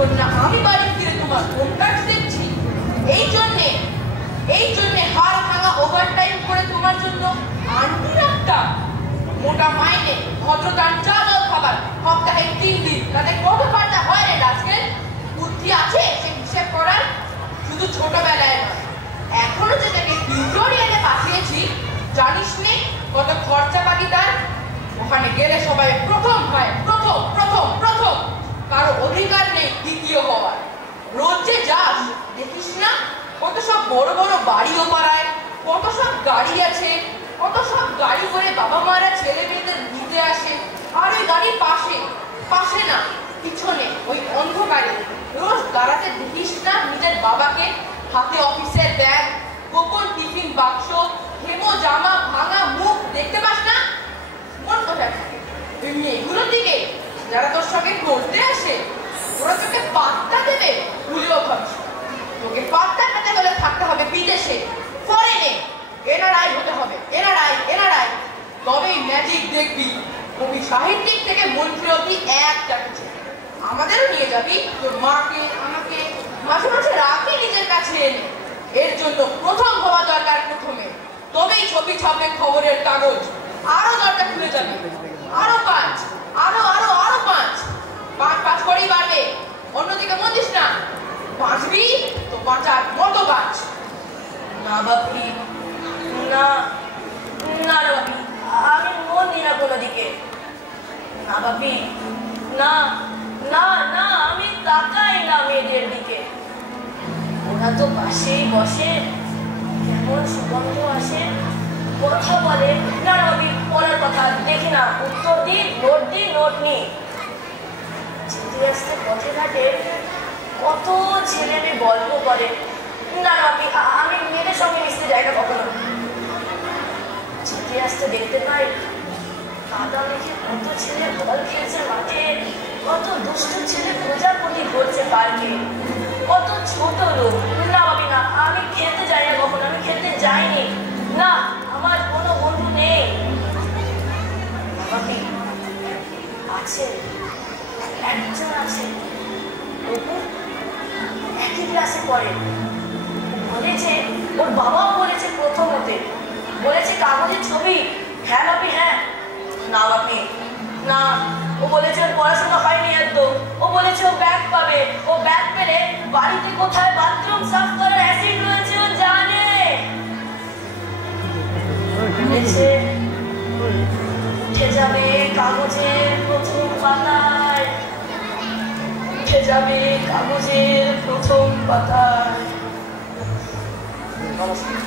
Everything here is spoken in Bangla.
যতক্ষণ না আমি বাড়ি ফিরে তোমার হোম কাজ দেখছি। এই জন্যে হাড় ভাঙা ওভারটাইম করে তোমার জন্য আন্টি একটা মোটা মাইনে ভদ্রতার চাল খাবার সপ্তাহে 3 দিন, তাতে কত খরচা হয় রে রাজকেল? বুদ্ধি আছে সে হিসেব করার? শুধু ছোটবেলায় নয়, এখনো যেটাকে টিউটোরিয়ালে পাঠিয়েছি, জানিস নে কত খরচা পাতি তার? ওখানে গেলে সবাই প্রথম হয়, প্রথম প্রথম প্রথম, কারো অধিকার নেই দ্বিতীয় হওয়ার। রোজ যে যাস দেখিস না কত সব বড় বড় বাড়িও পাড়ায়, কত সব গাড়ি আছে, কত সব গাড়ি করে বাবা মারা ছেলে মেয়েদের নিতে আসে। আর ওই গাড়ির পাশে না পিছনে ওই অন্ধকারে রোজ দাঁড়াতে দেখিস না নিজের বাবাকে? হাতে অফিসের ব্যাগ, গোপন টিফিন বাক্স, হেমো জামা, ভাঙা মুখ দেখতে পাস না? মন কোথায় থাকে এমনি এগুলোর দিকে? যারা তোর সঙ্গে করতে আসে ওরা তোকে পাত্তা দেবে ভুলেও ভাবছি। তোকে পাত্তা পেতে হলে থাকতে হবে বিদেশে, ফরেনে, এনআরআই হতে হবে, এনআরআই। তবেই ম্যাজিক দেখবি। কবি সাহিত্যিক থেকে মন্ত্রী অবধি একটা কিছু। আমাদেরও নিয়ে যাবি, তোর মাকে আমাকে মাঝে মাঝে রাখি নিজের কাছে এনে। এর জন্য প্রথম হওয়া দরকার প্রথমে, তবেই ছবি ছাপবে খবরের কাগজ। আরো দরকার খুলে যাবে, আরো 5, আরো 5 করেই বাড়বে। অন্যদিকে মন দিস না, বাঁচবি তো বাঁচার মতো বাঁচ। না বাপি, না না রে বাপি, আমি মন দিই না কোনো দিকে। না বাপি, না না না, আমি তাকাই না মেয়েদের দিকে। ওরা তো পাশেই বসে, কেমন সুগন্ধ আসে, কথা বলে। না বাপি, পড়ার কথা দেখি না, উত্তর দিই, নোট নিই। যেতে আসতে পথে ঘাটে কত ছেলে মেয়ে গল্প করে। না বাপি, আমি মেয়েদের সঙ্গে মিশতে যাই না কখনো। যেতে আসতে দেখতে পাই কাদা মেখে কত ছেলে বল খেলছে মাঠে, কত দুষ্ট ছেলে প্রজাপতি ঘুরছে পার্কে, কত ছোট লোক। না বাপি না, আমি খেলতে যাই না কখনো, আমি খেলতে যাইনি। না, আমার কোনো বন্ধু নেই। বাপি আছে, একজন আছে, একই ক্লাসে পড়ে। বলেছে ওর বাবাও বলেছে প্রথম হতে, বলেছে কাগজের ছবি। হ্যাঁ বাপি, হ্যাঁ। না বাপি না, ও বলেছে ওর পড়াশোনা হয়নি একদম। ও বলেছে ও ব্যাগ পাবে, ও ব্যাগ পেলে বাড়িতে কোথায় বাথরুম সাফ করার অ্যাসিড রয়েছে ও জানে। বলেছে উঠে যাবে কাগজের প্রথম পাতায়, উঠে যাবে কাগজের প্রথম পাতায়। নমস্কার।